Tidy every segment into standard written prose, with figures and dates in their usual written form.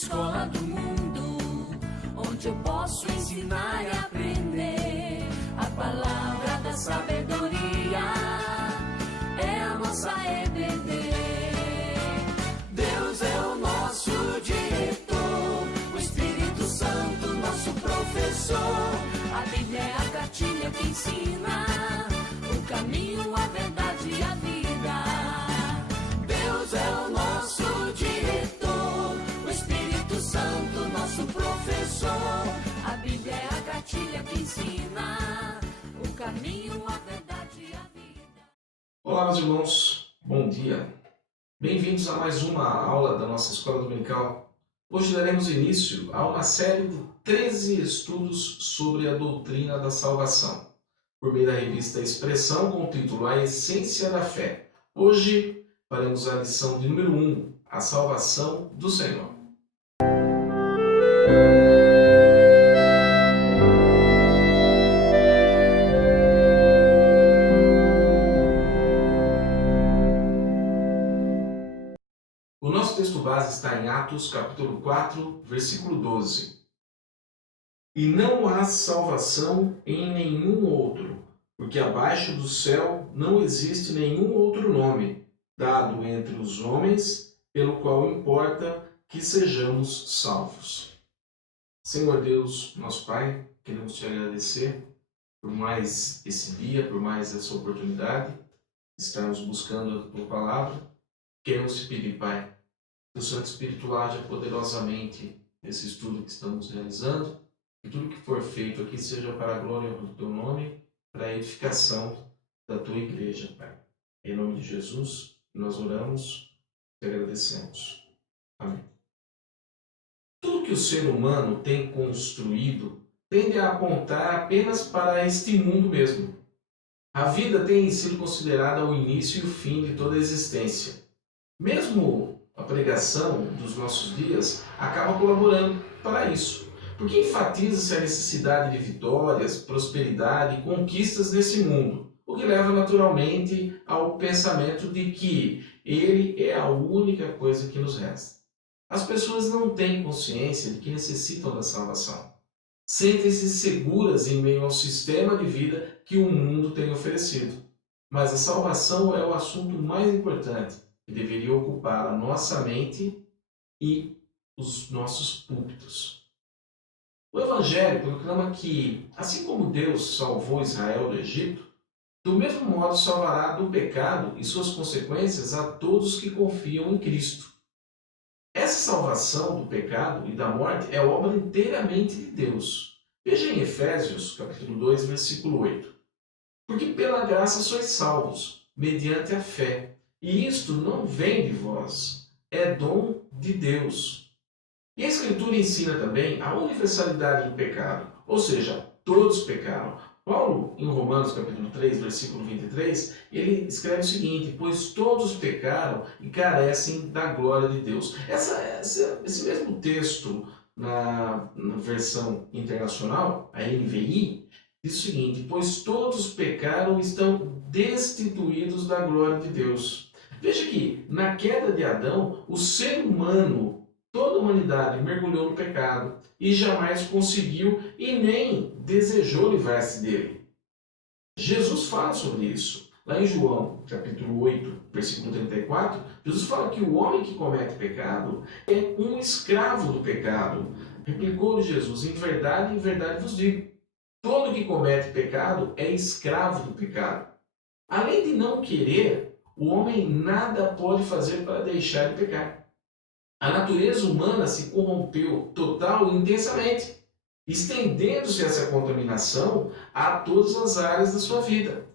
escola do mundo, onde eu posso ensinar e aprender. A palavra da sabedoria é a nossa EBD. Deus é o nosso diretor, o Espírito Santo nosso professor. A Bíblia é a cartilha que ensina o caminho, a verdade e a vida. Deus é o nosso diretor, o Espírito Santo nosso professor. A Bíblia é a cartilha que ensina o caminho, a verdade e a vida. Olá, meus irmãos, bom dia. Bem-vindos a mais uma aula da nossa Escola Dominical. Hoje daremos início a uma série de 13 estudos sobre a doutrina da salvação, por meio da revista Expressão, com o título A Essência da Fé. Hoje faremos a lição de número 1, a salvação do Senhor. O nosso texto base está em Atos, capítulo 4, versículo 12. E não há salvação em nenhum outro, porque abaixo do céu não existe nenhum outro nome, dado entre os homens, pelo qual importa que sejamos salvos. Senhor Deus, nosso Pai, queremos te agradecer por mais esse dia, por mais essa oportunidade de estarmos buscando a tua palavra. Queremos te pedir, Pai, que o Santo Espírito haja poderosamente nesse estudo que estamos realizando, que tudo que for feito aqui seja para a glória do teu nome, para a edificação da tua igreja, Pai. Em nome de Jesus, nós oramos e agradecemos. Amém. Tudo que o ser humano tem construído tende a apontar apenas para este mundo mesmo. A vida tem sido considerada o início e o fim de toda a existência. Mesmo a pregação dos nossos dias acaba colaborando para isso, porque enfatiza-se a necessidade de vitórias, prosperidade e conquistas nesse mundo, o que leva naturalmente ao pensamento de que ele é a única coisa que nos resta. As pessoas não têm consciência de que necessitam da salvação. Sentem-se seguras em meio ao sistema de vida que o mundo tem oferecido. Mas a salvação é o assunto mais importante que deveria ocupar a nossa mente e os nossos púlpitos. O Evangelho proclama que, assim como Deus salvou Israel do Egito, do mesmo modo salvará do pecado e suas consequências a todos que confiam em Cristo. Essa salvação do pecado e da morte é obra inteiramente de Deus. Veja em Efésios, capítulo 2, versículo 8. Porque pela graça sois salvos, mediante a fé. E isto não vem de vós, é dom de Deus. E a Escritura ensina também a universalidade do pecado, ou seja, todos pecaram. Paulo, em Romanos capítulo 3, versículo 23, ele escreve o seguinte: pois todos pecaram e carecem da glória de Deus. Esse mesmo texto, na versão internacional, a NVI, diz o seguinte: pois todos pecaram e estão destituídos da glória de Deus. Veja que, na queda de Adão, o ser humano, toda a humanidade, mergulhou no pecado e jamais conseguiu e nem desejou livrar-se dele. Jesus fala sobre isso. Lá em João, capítulo 8, versículo 34, Jesus fala que o homem que comete pecado é um escravo do pecado. Replicou Jesus: em verdade vos digo, todo que comete pecado é escravo do pecado. Além de não querer, o homem nada pode fazer para deixar de pecar. A natureza humana se corrompeu total e intensamente, estendendo-se essa contaminação a todas as áreas da sua vida.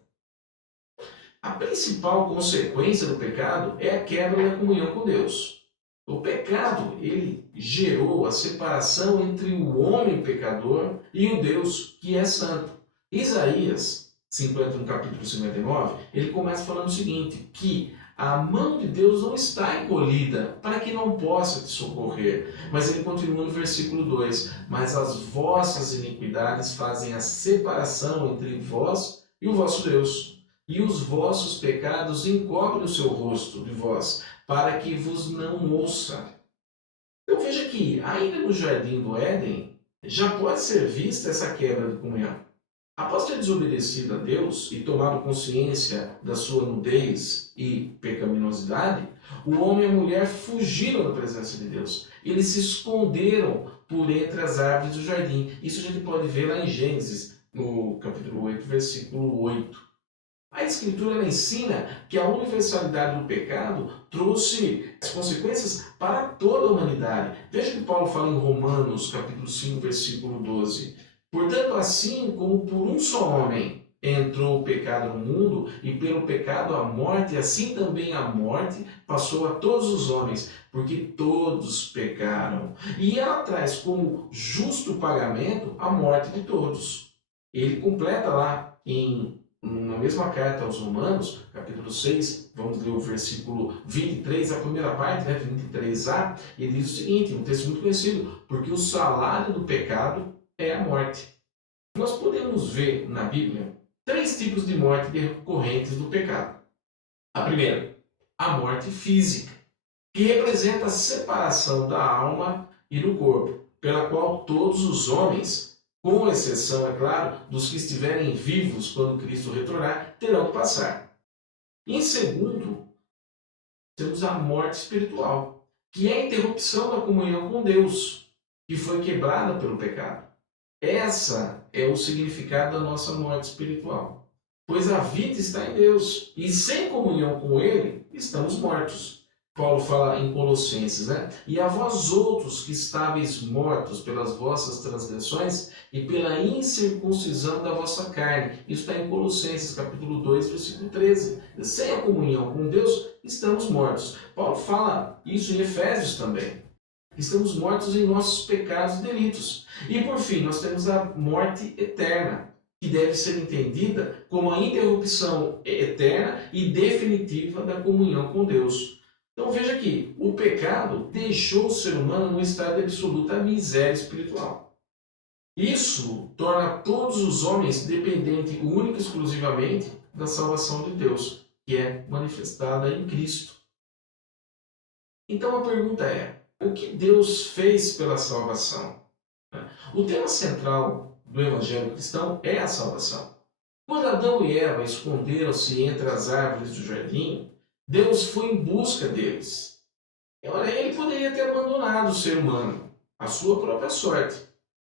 A principal consequência do pecado é a quebra da comunhão com Deus. O pecado, ele gerou a separação entre o homem pecador e o Deus que é santo. Isaías 50, no capítulo 59, ele começa falando o seguinte, que a mão de Deus não está encolhida para que não possa te socorrer. Mas ele continua no versículo 2, mas as vossas iniquidades fazem a separação entre vós e o vosso Deus. E os vossos pecados encobrem o seu rosto de vós, para que vos não ouça. Então veja que que, ainda no jardim do Éden, já pode ser vista essa quebra de comunhão. Após ter desobedecido a Deus e tomado consciência da sua nudez e pecaminosidade, o homem e a mulher fugiram da presença de Deus. Eles se esconderam por entre as árvores do jardim. Isso a gente pode ver lá em Gênesis, no capítulo 8, versículo 8. A Escritura ela ensina que a universalidade do pecado trouxe as consequências para toda a humanidade. Veja que Paulo fala em Romanos, capítulo 5, versículo 12. Portanto, assim como por um só homem entrou o pecado no mundo, e pelo pecado a morte, assim também a morte passou a todos os homens, porque todos pecaram. E ela traz como justo pagamento a morte de todos. Ele completa lá na mesma carta aos Romanos, capítulo 6, vamos ler o versículo 23, a primeira parte, 23a, ele diz o seguinte, um texto muito conhecido, porque o salário do pecado é a morte. Nós podemos ver na Bíblia 3 tipos de morte decorrentes do pecado. A primeira, a morte física, que representa a separação da alma e do corpo, pela qual todos os homens, com exceção, é claro, dos que estiverem vivos quando Cristo retornar, terão que passar. Em segundo, temos a morte espiritual, que é a interrupção da comunhão com Deus, que foi quebrada pelo pecado. Essa é o significado da nossa morte espiritual. Pois a vida está em Deus, e sem comunhão com Ele, estamos mortos. Paulo fala em Colossenses, né? E a vós outros que estáveis mortos pelas vossas transgressões e pela incircuncisão da vossa carne. Isso está em Colossenses, capítulo 2, versículo 13. Sem a comunhão com Deus, estamos mortos. Paulo fala isso em Efésios também. Estamos mortos em nossos pecados e delitos. E por fim, nós temos a morte eterna, que deve ser entendida como a interrupção eterna e definitiva da comunhão com Deus. Então veja que o pecado deixou o ser humano num estado de absoluta miséria espiritual. Isso torna todos os homens dependentes única e exclusivamente da salvação de Deus, que é manifestada em Cristo. Então a pergunta é, o que Deus fez pela salvação? O tema central do Evangelho cristão é a salvação. Quando Adão e Eva esconderam-se entre as árvores do jardim, Deus foi em busca deles. Ora, ele poderia ter abandonado o ser humano, a sua própria sorte.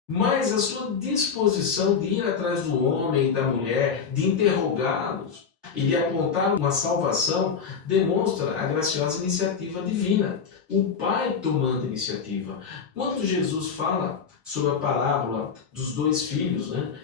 Mas a sua disposição de ir atrás do homem e da mulher, de interrogá-los e de apontar uma salvação, demonstra a graciosa iniciativa divina. O Pai tomando a iniciativa. Quando Jesus fala sobre a parábola dos 2 filhos, né,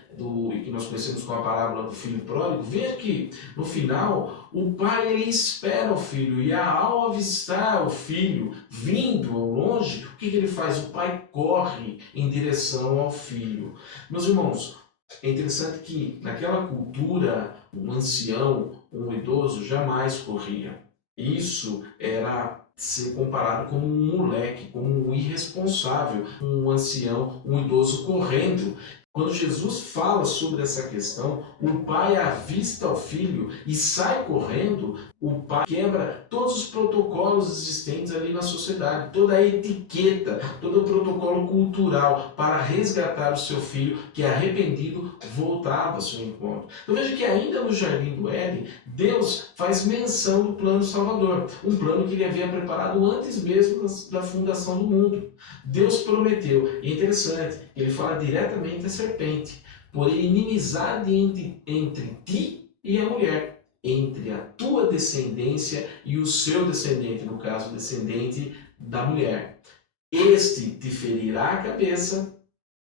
que nós conhecemos como a parábola do filho pródigo, veja que no final o pai ele espera o filho e ao avistar o filho vindo ao longe, o que ele faz? O pai corre em direção ao filho. Meus irmãos, é interessante que naquela cultura um ancião, um idoso jamais corria. Isso era ser comparado como um moleque, como um irresponsável, um ancião, um idoso correndo. Quando Jesus fala sobre essa questão, o pai avista o filho e sai correndo, o pai quebra todos os protocolos existentes ali na sociedade, toda a etiqueta, todo o protocolo cultural para resgatar o seu filho que, arrependido, voltava ao seu encontro. Então veja que ainda no Jardim do Éden, Deus faz menção do plano salvador, um plano que ele havia preparado antes mesmo da fundação do mundo. Deus prometeu, e é interessante, ele fala diretamente a serpente, porém inimizade entre ti e a mulher, entre a tua descendência e o seu descendente, no caso, o descendente da mulher. Este te ferirá a cabeça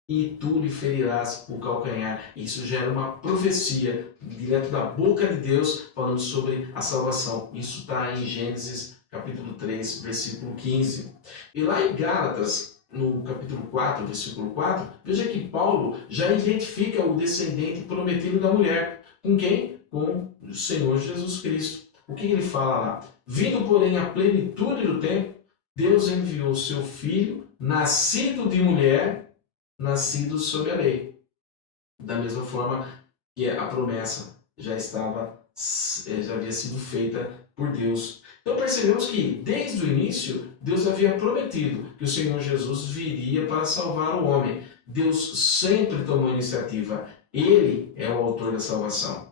e tu lhe ferirás o calcanhar. Isso gera uma profecia direto da boca de Deus falando sobre a salvação. Isso está em Gênesis capítulo 3, versículo 15. E lá em Gálatas, no capítulo 4, versículo 4, veja que Paulo já identifica o descendente prometido da mulher. Com quem? Com o Senhor Jesus Cristo. O que ele fala lá? Vindo, porém, a plenitude do tempo, Deus enviou o seu Filho, nascido de mulher, nascido sob a lei. Da mesma forma que a promessa já havia sido feita por Deus. Então percebemos que, desde o início, Deus havia prometido que o Senhor Jesus viria para salvar o homem. Deus sempre tomou iniciativa. Ele é o autor da salvação.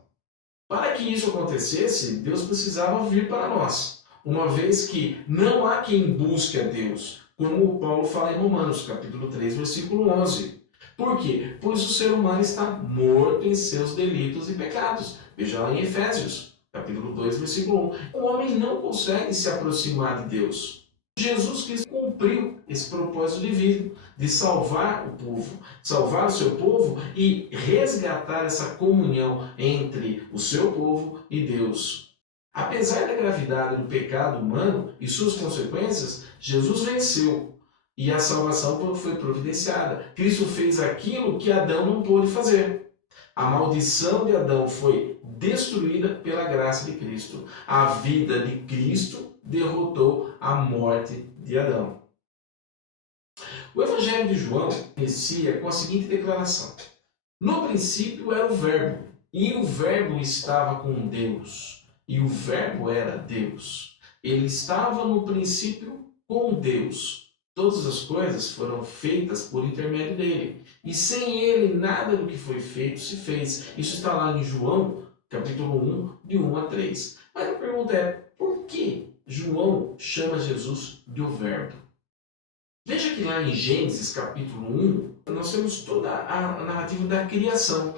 Para que isso acontecesse, Deus precisava vir para nós, uma vez que não há quem busque a Deus, como Paulo fala em Romanos, capítulo 3, versículo 11. Por quê? Pois o ser humano está morto em seus delitos e pecados. Veja lá em Efésios, capítulo 2, versículo 1. O homem não consegue se aproximar de Deus. Jesus Cristo cumpriu esse propósito divino de salvar o seu povo e resgatar essa comunhão entre o seu povo e Deus. Apesar da gravidade do pecado humano e suas consequências, Jesus venceu e a salvação foi providenciada. Cristo fez aquilo que Adão não pôde fazer. A maldição de Adão foi destruída pela graça de Cristo. A vida de Cristo derrotou a morte de Adão. O Evangelho de João inicia com a seguinte declaração: no princípio era o Verbo, e o Verbo estava com Deus, e o Verbo era Deus. Ele estava no princípio com Deus. Todas as coisas foram feitas por intermédio dele, e sem ele nada do que foi feito se fez. Isso está lá em João, capítulo 1, de 1 a 3. Mas a pergunta é, por que João chama Jesus de o Verbo? Veja que lá em Gênesis capítulo 1, nós temos toda a narrativa da criação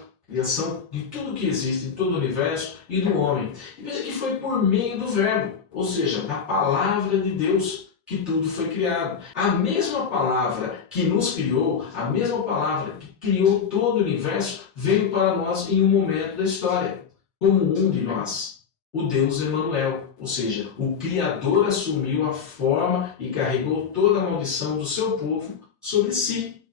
de tudo que existe, de todo o universo e do homem. E veja que foi por meio do Verbo, ou seja, da palavra de Deus, que tudo foi criado. A mesma palavra que nos criou, a mesma palavra que criou todo o universo, veio para nós em um momento da história, como um de nós. O Deus Emanuel, ou seja, o Criador assumiu a forma e carregou toda a maldição do seu povo sobre si.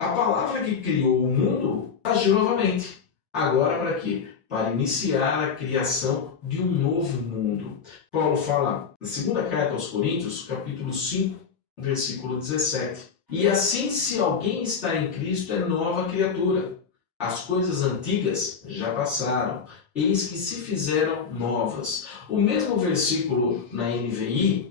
A palavra que criou o mundo agiu novamente. Agora para quê? Para iniciar a criação de um novo mundo. Paulo fala na segunda carta aos Coríntios, capítulo 5, versículo 17. E assim, se alguém está em Cristo, é nova criatura. As coisas antigas já passaram, eis que se fizeram novas. O mesmo versículo na NVI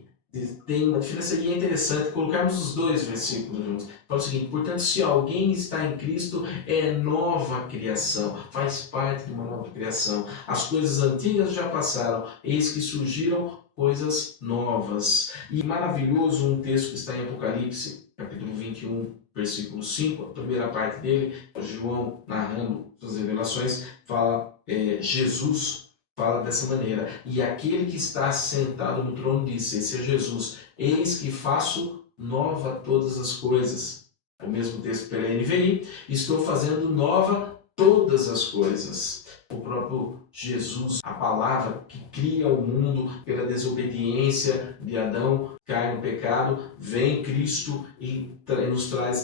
tem uma diferença e é interessante colocarmos os dois versículos juntos. Fala o seguinte: portanto, se alguém está em Cristo, é nova criação, faz parte de uma nova criação. As coisas antigas já passaram, eis que surgiram coisas novas. E maravilhoso um texto que está em Apocalipse, capítulo 21, versículo 5, a primeira parte dele, João narrando suas revelações, fala, Jesus fala dessa maneira: e aquele que está sentado no trono disse, esse é Jesus, eis que faço nova todas as coisas. O mesmo texto pela NVI, estou fazendo nova todas as coisas. O próprio Jesus, a palavra que cria o mundo pela desobediência de Adão, cai no pecado, vem Cristo e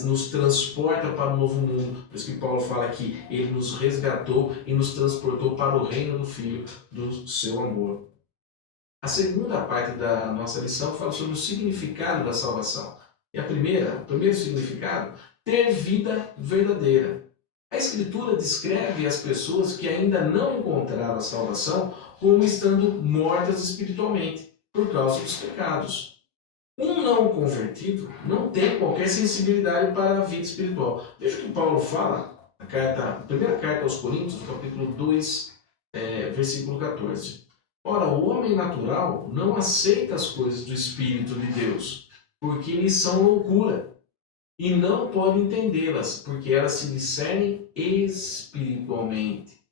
nos transporta para um novo mundo. Por isso que Paulo fala que ele nos resgatou e nos transportou para o reino do Filho do seu amor. A segunda parte da nossa lição fala sobre o significado da salvação. E o primeiro significado, ter vida verdadeira. A Escritura descreve as pessoas que ainda não encontraram a salvação como estando mortas espiritualmente por causa dos pecados. Um não convertido não tem qualquer sensibilidade para a vida espiritual. Veja o que Paulo fala na primeira carta aos Coríntios, no capítulo 2, versículo 14. Ora, o homem natural não aceita as coisas do Espírito de Deus, porque eles são loucura. E não pode entendê-las, porque elas se discernem espiritualmente.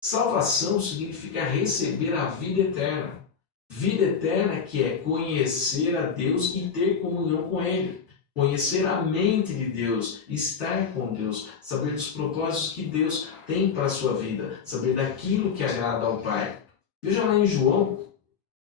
Salvação significa receber a vida eterna. Vida eterna que é conhecer a Deus e ter comunhão com Ele. Conhecer a mente de Deus, estar com Deus, saber dos propósitos que Deus tem para a sua vida, saber daquilo que agrada ao Pai. Veja lá em João,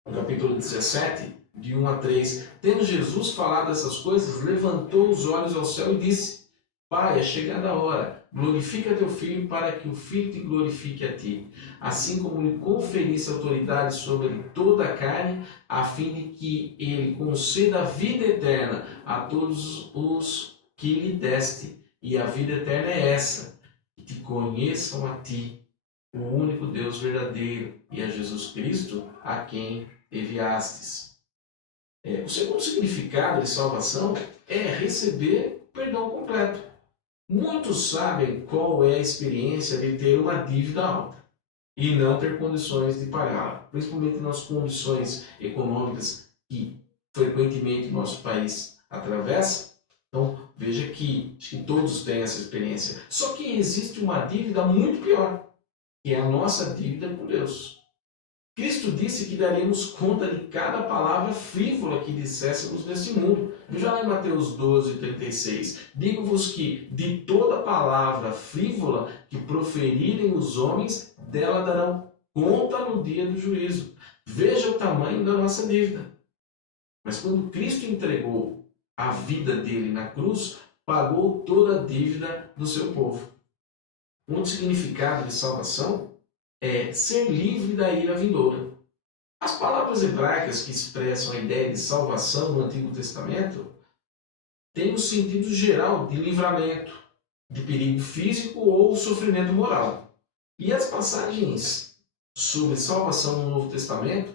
no capítulo 17, de 1 a 3, tendo Jesus falado essas coisas, levantou os olhos ao céu e disse: Pai, é chegada a hora, glorifica teu Filho, para que o Filho te glorifique a ti, assim como lhe conferisse autoridade sobre toda a carne, a fim de que ele conceda a vida eterna a todos os que lhe deste. E a vida eterna é essa, que te conheçam a ti, o único Deus verdadeiro, e a Jesus Cristo, a quem enviastes. O segundo significado de salvação é receber perdão completo. Muitos sabem qual é a experiência de ter uma dívida alta e não ter condições de pagá-la, principalmente nas condições econômicas que frequentemente nosso país atravessa. Então, veja que acho que todos têm essa experiência. Só que existe uma dívida muito pior, que é a nossa dívida com Deus. Cristo disse que daríamos conta de cada palavra frívola que dissessemos nesse mundo. Veja lá em Mateus 12:36. Digo-vos que de toda palavra frívola que proferirem os homens, dela darão conta no dia do juízo. Veja o tamanho da nossa dívida. Mas quando Cristo entregou a vida dele na cruz, pagou toda a dívida do seu povo. Um significado de salvação é ser livre da ira vindoura. As palavras hebraicas que expressam a ideia de salvação no Antigo Testamento têm um sentido geral de livramento, de perigo físico ou sofrimento moral. E as passagens sobre salvação no Novo Testamento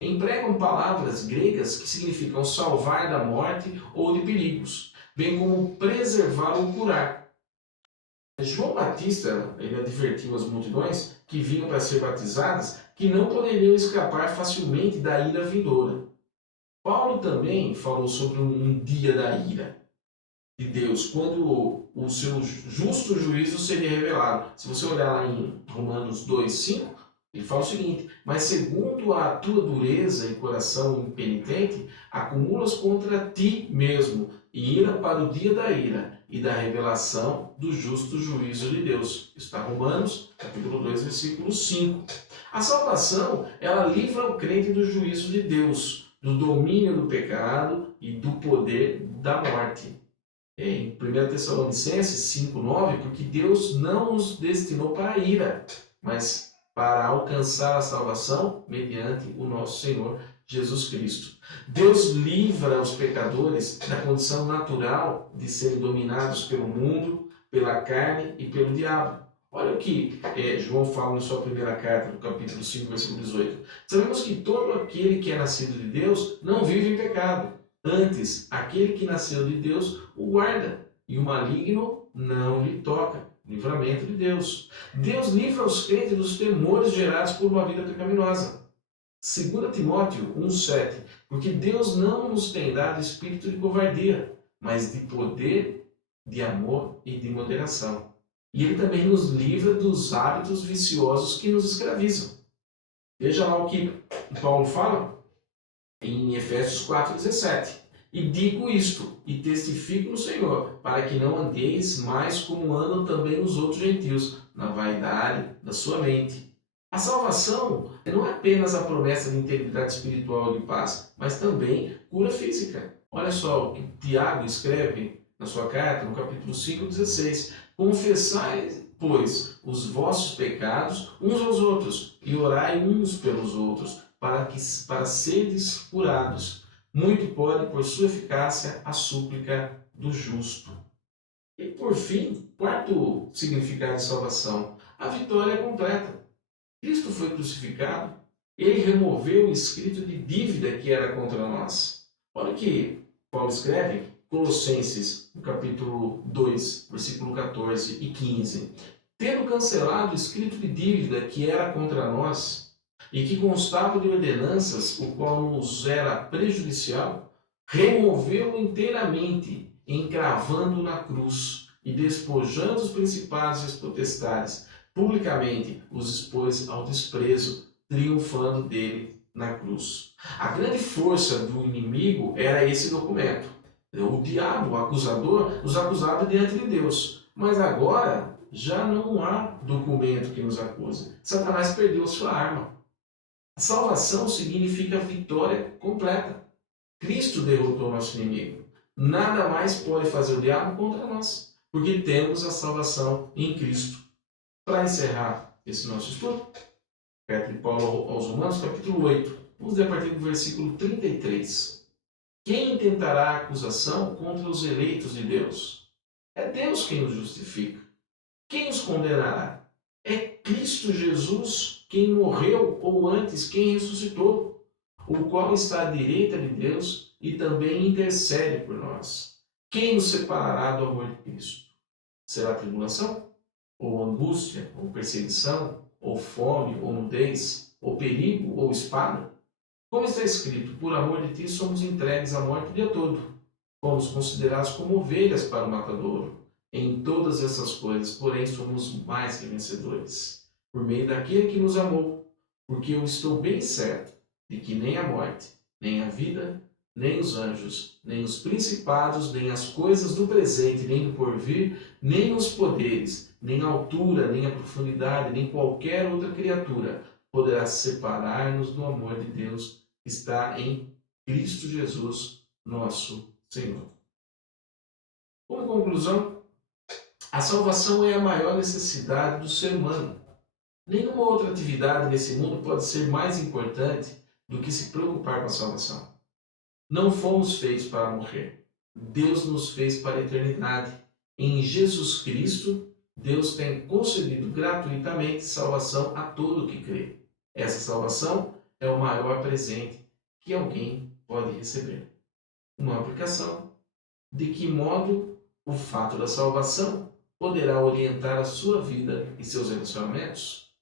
empregam palavras gregas que significam salvar da morte ou de perigos, bem como preservar ou curar. João Batista ele advertiu as multidões que vinham para ser batizadas que não poderiam escapar facilmente da ira vindoura. Paulo também falou sobre um dia da ira de Deus, quando o seu justo juízo seria revelado. Se você olhar lá em Romanos 2:5, ele fala o seguinte: mas segundo a tua dureza e coração impenitente, acumulas contra ti mesmo ira para o dia da ira e da revelação do justo juízo de Deus. Isso está em Romanos, capítulo 2, versículo 5. A salvação, ela livra o crente do juízo de Deus, do domínio do pecado e do poder da morte. Em 1 Tessalonicenses 5:9, porque Deus não nos destinou para a ira, mas para alcançar a salvação mediante o nosso Senhor Jesus Cristo. Deus livra os pecadores da condição natural de serem dominados pelo mundo, pela carne e pelo diabo. Olha o que João fala na sua primeira carta, no capítulo 5, versículo 18. Sabemos que todo aquele que é nascido de Deus não vive em pecado. Antes, aquele que nasceu de Deus o guarda, e o maligno não lhe toca. Livramento de Deus. Deus livra os crentes dos temores gerados por uma vida pecaminosa. 2 Timóteo 1:7. Porque Deus não nos tem dado espírito de covardia, mas de poder, de amor e de moderação. E Ele também nos livra dos hábitos viciosos que nos escravizam. Veja lá o que Paulo fala em Efésios 4:17. E digo isto, e testifico no Senhor, para que não andeis mais como andam também os outros gentios, na vaidade da sua mente. A salvação não é apenas a promessa de integridade espiritual e de paz, mas também cura física. Olha só o que Tiago escreve na sua carta, no capítulo 5:16. Confessai, pois, os vossos pecados uns aos outros, e orai uns pelos outros, para seres curados. Muito pode, por sua eficácia, a súplica do justo. E por fim, quarto significado de salvação, a vitória completa. Cristo foi crucificado, ele removeu o escrito de dívida que era contra nós. Olha o que Paulo escreve, Colossenses, no capítulo 2, versículo 14 e 15. Tendo cancelado o escrito de dívida que era contra nós, e que constava de ordenanças, o qual nos era prejudicial, removeu-o inteiramente, encravando na cruz, e despojando os principados e as potestades, publicamente os expôs ao desprezo, triunfando dele na cruz. A grande força do inimigo era esse documento. O diabo, o acusador, nos acusava diante de Deus. Mas agora já não há documento que nos acuse. Satanás perdeu sua arma. A salvação significa vitória completa. Cristo derrotou nosso inimigo. Nada mais pode fazer o diabo contra nós, porque temos a salvação em Cristo. Para encerrar esse nosso estudo, carta de Paulo aos Romanos, capítulo 8, vamos ler a partir do versículo 33. Quem intentará acusação contra os eleitos de Deus? É Deus quem os justifica. Quem os condenará? É Cristo Jesus quem morreu, ou antes, quem ressuscitou. o qual está à direita de Deus e também intercede por nós. Quem nos separará do amor de Cristo? Será tribulação? Ou angústia? Ou perseguição? Ou fome? Ou nudez? Ou perigo? Ou espada? Como está escrito, por amor de ti somos entregues à morte o dia todo. Fomos considerados como ovelhas para o matadouro. Em todas essas coisas, porém, somos mais que vencedores, por meio daquele que nos amou, porque eu estou bem certo de que nem a morte, nem a vida, nem os anjos, nem os principados, nem as coisas do presente, nem do porvir, nem os poderes, nem a altura, nem a profundidade, nem qualquer outra criatura poderá separar-nos do amor de Deus que está em Cristo Jesus, nosso Senhor. Como conclusão, a salvação é a maior necessidade do ser humano. Nenhuma outra atividade nesse mundo pode ser mais importante do que se preocupar com a salvação. Não fomos feitos para morrer. Deus nos fez para a eternidade. Em Jesus Cristo, Deus tem concedido gratuitamente salvação a todo o que crê. Essa salvação é o maior presente que alguém pode receber. Uma aplicação: de que modo o fato da salvação poderá orientar a sua vida e seus relacionamentos?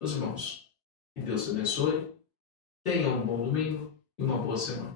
Meus irmãos, que Deus te abençoe, tenha um bom domingo e uma boa semana.